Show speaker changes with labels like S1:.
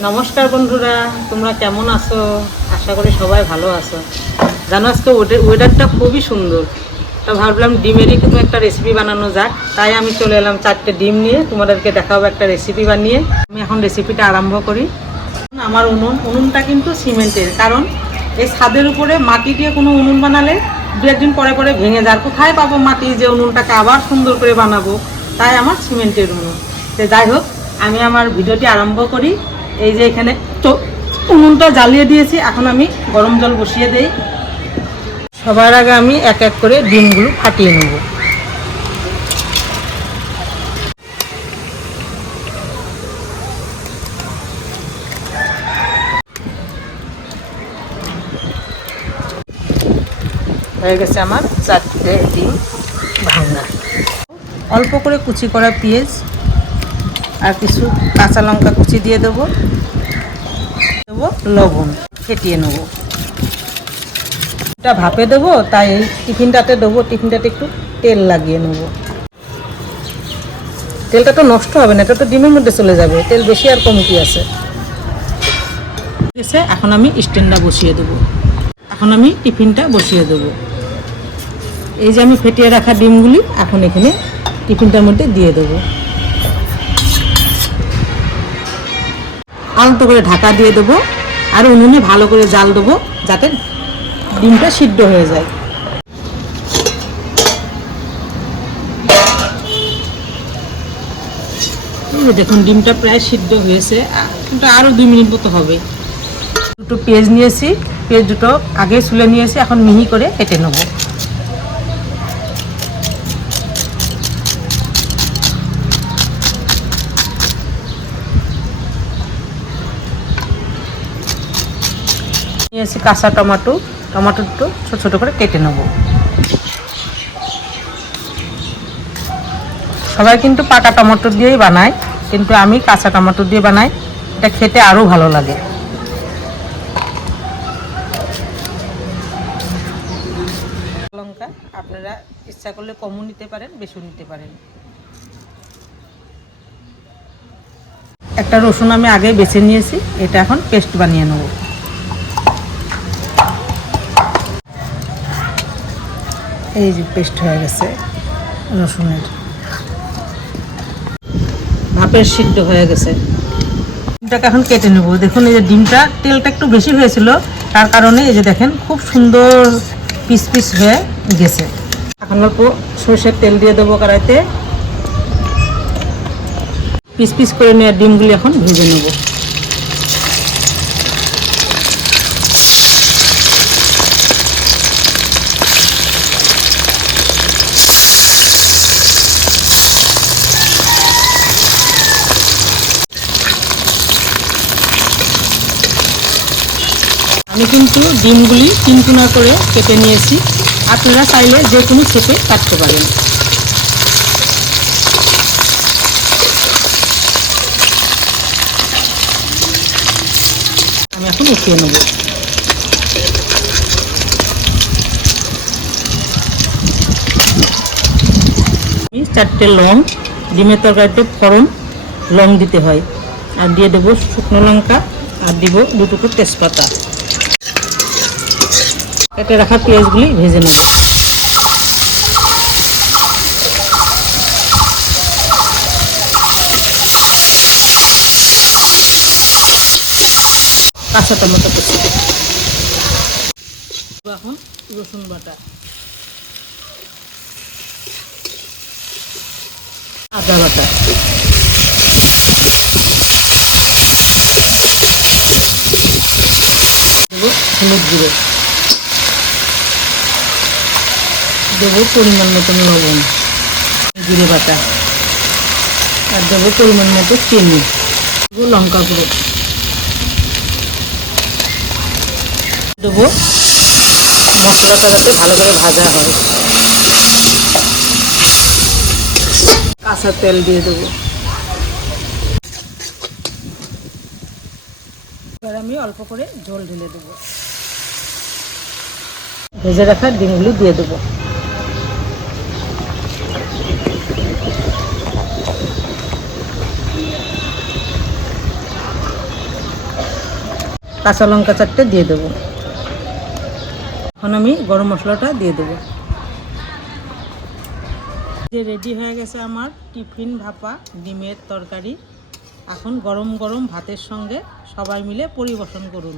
S1: নমস্কার বন্ধুরা, তোমরা কেমন আছো? আশা করি সবাই ভালো আছো। জানো, আজকে ওয়েদার- ওয়েদারটা খুবই সুন্দর। তো ভাবলাম ডিমেরই কোনো একটা রেসিপি বানানো যাক। তাই আমি চলে এলাম চারটে ডিম নিয়ে। তোমাদেরকে দেখাবো একটা রেসিপি বানিয়ে। আমি এখন রেসিপিটা আরম্ভ করি। আমার উনুন। উনুনটা কিন্তু সিমেন্টের। কারণ এই ছাদের উপরে মাটি দিয়ে কোনো উনুন বানালে দু একদিন পরে পরে ভেঙে যায়। কোথায় পাবো মাটি যে উনুনটাকে আবার সুন্দর করে বানাবো? তাই আমার সিমেন্টের উনুন। যাই হোক, আমি আমার ভিডিওটি আরম্ভ করি। এই যে এখানে তো উনুনটা জ্বালিয়ে দিয়েছি, এখন আমি গরম জল বসিয়ে দেই। সবার আগে আমি এক এক করে ডিমগুলো ফাটিয়ে নেব। হয়ে গেছে আমার চারটে ডিম ভাঙা। অল্প করে কুচি করা পেঁয়াজ আর কিছু কাঁচা লঙ্কা কুচি দিয়ে দেবো। দেবো, লবণ ফেটিয়ে নেব। এটা ভাপে দেবো, তাই টিফিনটাতে দেবো, টিফিনটাতে একটু তেল লাগিয়ে নেব। তেলটা তো নষ্ট হবে না, এটা তো ডিমের মধ্যে চলে যাবে, তেল বেশি আর কম কি আছে এখন আমি স্ট্যান্ডটা বসিয়ে দেবো। এখন আমি টিফিনটা বসিয়ে দেবো। এই যে আমি ফেটিয়ে রাখা ডিমগুলি, এখন এখানে টিফিনটার মধ্যে দিয়ে দেবো। আলতো করে ঢাকা দিয়ে দেবো আর উনুনে ভালো করে জাল দেবো যাতে ডিমটা সিদ্ধ হয়ে যায়। দেখুন, ডিমটা প্রায় সিদ্ধ হয়েছে। ওটা আরও দুই মিনিট মতো হবে। দুটো পেঁয়াজ নিয়েছি, পেঁয়াজ দুটো আগে ছুলে নিয়েছি, এখন মিহি করে কেটে নেব। নিয়েছি কাঁচা টমেটো টমেটোটা ছোটো ছোটো করে কেটে নেব। সবাই কিন্তু পাকা টমেটো দিয়েই বানায়, কিন্তু আমি কাঁচা টমেটো দিয়ে বানাই, এটা খেতে আরও ভালো লাগে। লঙ্কা আপনারা ইচ্ছা করলে কমও নিতে পারেন, বেশিও নিতে পারেন। একটা রসুন আমি আগে বেছে নিয়েছি, এটা এখন পেস্ট বানিয়ে নেব। এই যে পেস্ট হয়ে গেছে, রসুনের। ভাপের সিদ্ধ হয়ে গেছে। ডিমটাকে এখন কেটে নেব। দেখুন, এই যে ডিমটা তেলটা একটু বেশি হয়েছিল, তার কারণে এই যে দেখেন, খুব সুন্দর পিস পিস হয়ে গেছে। এখন অল্প সর্ষের তেল দিয়ে দেবো কড়াইতে। পিস পিস করে নেওয়া ডিমগুলি এখন ভেজে নেব। আমি কিন্তু ডিমগুলি তিন কোনা করে কেটে নিয়েছি। আপনারা চাইলে যে কোনো শেপে কাটতে পারেন। আমি এখন উঠিয়ে নেব। চারটে লং, ডিমের তরকারিতে ফড়ন, লং দিতে হয়। আর দিয়ে দেবো শুকনো লঙ্কা, আর দিব দুটুকু তেজপাতা। কেটে রাখা পেঁয়াজগুলি ভেজে নেব। কাঁচা টমেটো এখন রসুন বাটা। আদা বাটা। হলুদ গুঁড়ো। দেবো পরিমাণ মতন লবণ, জিরে বাটা, আর দেবো পরিমাণ মতো চিনি, দেবো লঙ্কা গুঁড়ো। দেবো মশলাটা যাতে ভালো করে ভাজা হয়। কাঁচা তেল দিয়ে দেবো। এবার আমি অল্প করে ঝোল ঢেলে দেবো। ভেজে রাখা ডিমগুলি দিয়ে দেবো। কাঁচা লঙ্কা চারটে দিয়ে দেবো। এখন আমি গরম মশলাটা দিয়ে দেবো। যে রেডি হয়ে গেছে আমার টিফিন ভাপা, ডিমের তরকারি। এখন গরম গরম ভাতের সঙ্গে সবাই মিলে পরিবেশন করুন।